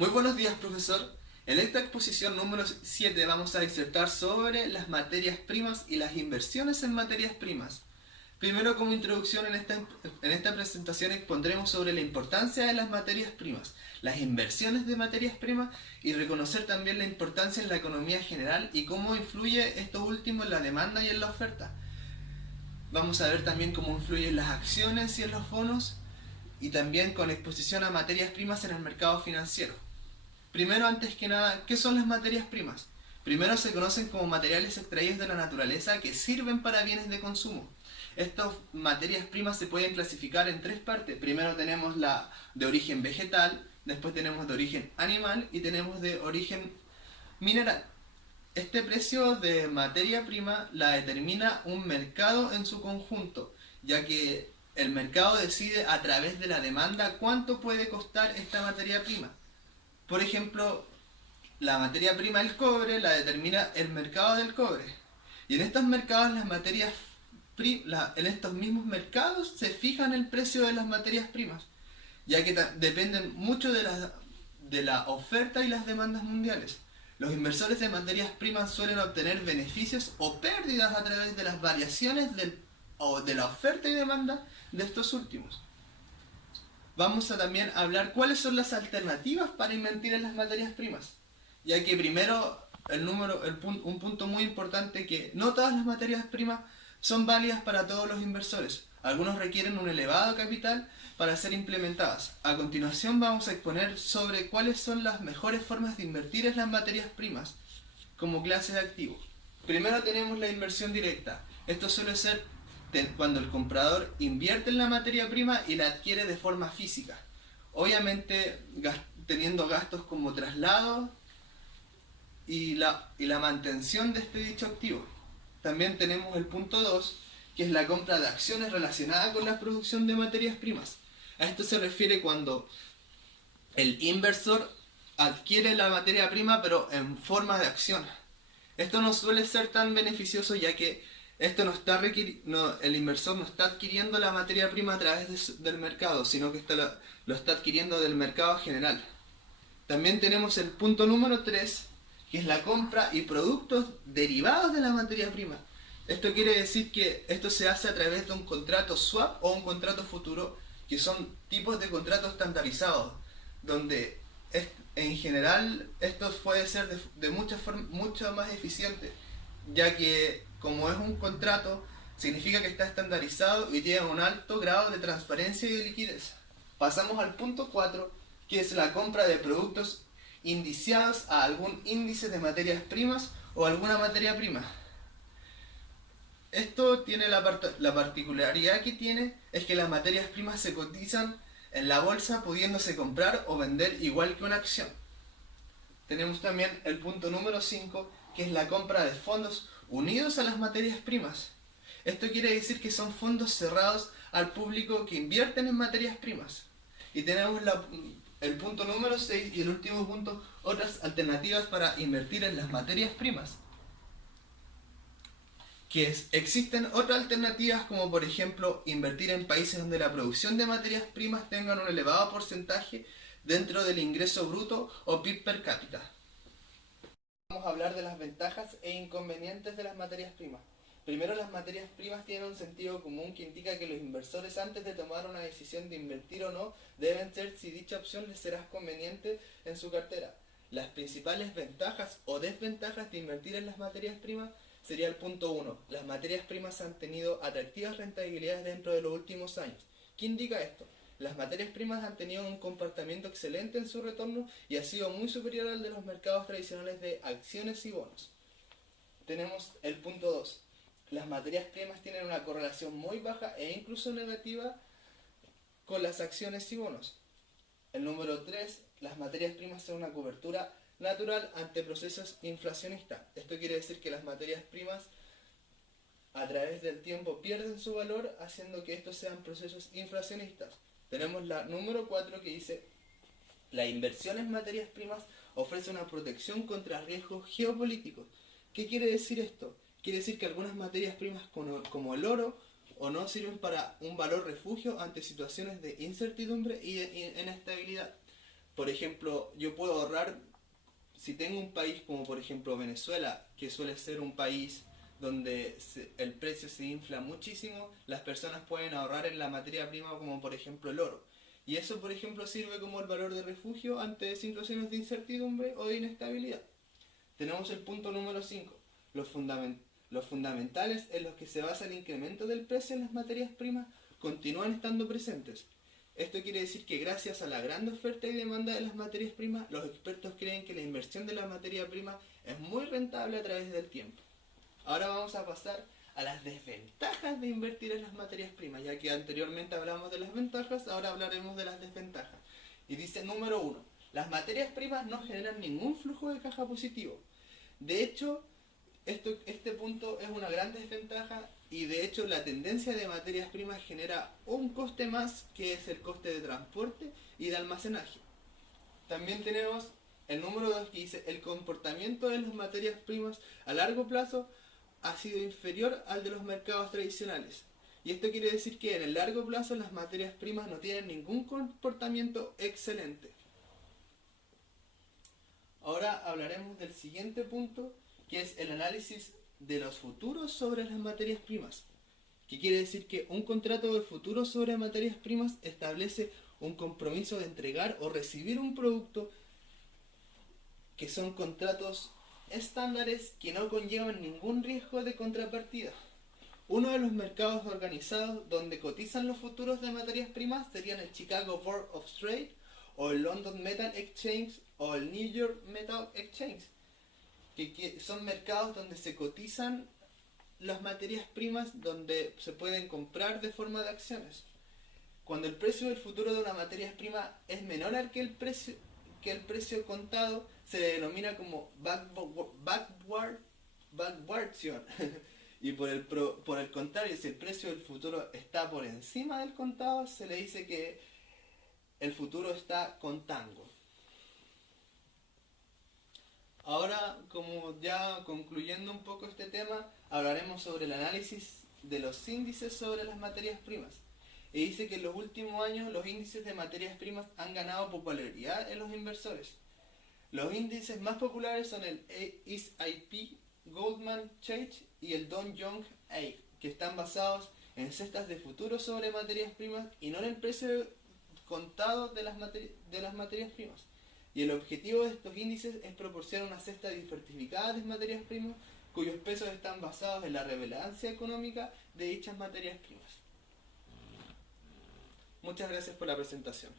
Muy buenos días, profesor. En esta exposición número 7 vamos a disertar sobre las materias primas y las inversiones en materias primas. Primero, como introducción, en esta presentación expondremos sobre la importancia de las materias primas, las inversiones de materias primas y reconocer también la importancia en la economía general y cómo influye esto último en la demanda y en la oferta. Vamos a ver también cómo influyen las acciones y en los bonos y también con exposición a materias primas en el mercado financiero. Primero, antes que nada, ¿qué son las materias primas? Primero se conocen como materiales extraídos de la naturaleza que sirven para bienes de consumo. Estas materias primas se pueden clasificar en tres partes. Primero tenemos la de origen vegetal, después tenemos de origen animal y tenemos de origen mineral. Este precio de materia prima la determina un mercado en su conjunto, ya que el mercado decide a través de la demanda cuánto puede costar esta materia prima. Por ejemplo, la materia prima del cobre la determina el mercado del cobre. Y en estos mercados en estos mismos mercados se fijan el precio de las materias primas, ya que dependen mucho de la oferta y las demandas mundiales. Los inversores de materias primas suelen obtener beneficios o pérdidas a través de las variaciones de la oferta y demanda de estos últimos. Vamos a también hablar cuáles son las alternativas para invertir en las materias primas, ya que primero un punto muy importante, que no todas las materias primas son válidas para todos los inversores. Algunos requieren un elevado capital para ser implementadas. A continuación vamos a exponer sobre cuáles son las mejores formas de invertir en las materias primas como clase de activo. Primero tenemos la inversión directa. Esto suele ser cuando el comprador invierte en la materia prima y la adquiere de forma física. Obviamente teniendo gastos como traslado y la mantención de este dicho activo. También tenemos el punto 2, que es la compra de acciones relacionadas con la producción de materias primas. A esto se refiere cuando el inversor adquiere la materia prima pero en forma de acción. Esto no suele ser tan beneficioso, ya que el inversor no está adquiriendo la materia prima a través del mercado, sino que lo está adquiriendo del mercado general. También tenemos el punto número 3, que es la compra y productos derivados de la materia prima. Esto quiere decir que esto se hace a través de un contrato swap o un contrato futuro, que son tipos de contratos estandarizados, donde en general esto puede ser de mucho más eficiente, ya que como es un contrato, significa que está estandarizado y tiene un alto grado de transparencia y de liquidez. Pasamos al punto 4, que es la compra de productos indiciados a algún índice de materias primas o alguna materia prima. Esto tiene la particularidad que tiene es que las materias primas se cotizan en la bolsa, pudiéndose comprar o vender igual que una acción. Tenemos también el punto número 5, que es la compra de fondos unidos a las materias primas. Esto quiere decir que son fondos cerrados al público que invierten en materias primas. Y tenemos el punto número 6 y el último punto, otras alternativas para invertir en las materias primas. Existen otras alternativas, como por ejemplo invertir en países donde la producción de materias primas tengan un elevado porcentaje dentro del ingreso bruto o PIB per cápita. Vamos a hablar de las ventajas e inconvenientes de las materias primas. Primero, las materias primas tienen un sentido común que indica que los inversores, antes de tomar una decisión de invertir o no, deben ver si dicha opción les será conveniente en su cartera. Las principales ventajas o desventajas de invertir en las materias primas sería el punto 1. Las materias primas han tenido atractivas rentabilidades dentro de los últimos años. ¿Qué indica esto? Las materias primas han tenido un comportamiento excelente en su retorno y ha sido muy superior al de los mercados tradicionales de acciones y bonos. Tenemos el punto 2. Las materias primas tienen una correlación muy baja e incluso negativa con las acciones y bonos. El número 3. Las materias primas son una cobertura natural ante procesos inflacionistas. Esto quiere decir que las materias primas a través del tiempo pierden su valor, haciendo que estos sean procesos inflacionistas. Tenemos la número 4, que dice: la inversión en materias primas ofrece una protección contra riesgos geopolíticos. ¿Qué quiere decir esto? Quiere decir que algunas materias primas como el oro o no sirven para un valor refugio ante situaciones de incertidumbre y de inestabilidad. Por ejemplo, yo puedo ahorrar, si tengo un país como por ejemplo Venezuela, que suele ser un país donde el precio se infla muchísimo, las personas pueden ahorrar en la materia prima como por ejemplo el oro. Y eso por ejemplo sirve como el valor de refugio ante situaciones de incertidumbre o de inestabilidad. Tenemos el punto número 5, los fundamentales en los que se basa el incremento del precio en las materias primas continúan estando presentes. Esto quiere decir que gracias a la gran oferta y demanda de las materias primas, los expertos creen que la inversión de la materia prima es muy rentable a través del tiempo. Ahora vamos a pasar a las desventajas de invertir en las materias primas, ya que anteriormente hablamos de las ventajas, ahora hablaremos de las desventajas. Y dice número 1, las materias primas no generan ningún flujo de caja positivo. De hecho, este punto es una gran desventaja y de hecho la tendencia de materias primas genera un coste más que es el coste de transporte y de almacenaje. También tenemos el número 2 que dice el comportamiento de las materias primas a largo plazo ha sido inferior al de los mercados tradicionales. Y esto quiere decir que en el largo plazo las materias primas no tienen ningún comportamiento excelente. Ahora hablaremos del siguiente punto, que es el análisis de los futuros sobre las materias primas. Que quiere decir que un contrato de futuro sobre materias primas establece un compromiso de entregar o recibir un producto, que son contratos estándares que no conllevan ningún riesgo de contrapartida. Uno de los mercados organizados donde cotizan los futuros de materias primas serían el Chicago Board of Trade, o el London Metal Exchange, o el New York Metal Exchange, que son mercados donde se cotizan las materias primas, donde se pueden comprar de forma de acciones. Cuando el precio del futuro de una materia prima es menor al que el precio contado, se le denomina como backwardation. Y por el contrario, si el precio del futuro está por encima del contado, se le dice que el futuro está contango. Ahora, como ya concluyendo un poco este tema, hablaremos sobre el análisis de los índices sobre las materias primas. Y dice que en los últimos años los índices de materias primas han ganado popularidad en los inversores. Los índices más populares son el S&P, Goldman Sachs y el Dow Jones A, que están basados en cestas de futuros sobre materias primas y no en el precio contado de las materias primas. Y el objetivo de estos índices es proporcionar una cesta diversificada de materias primas cuyos pesos están basados en la relevancia económica de dichas materias primas. Muchas gracias por la presentación.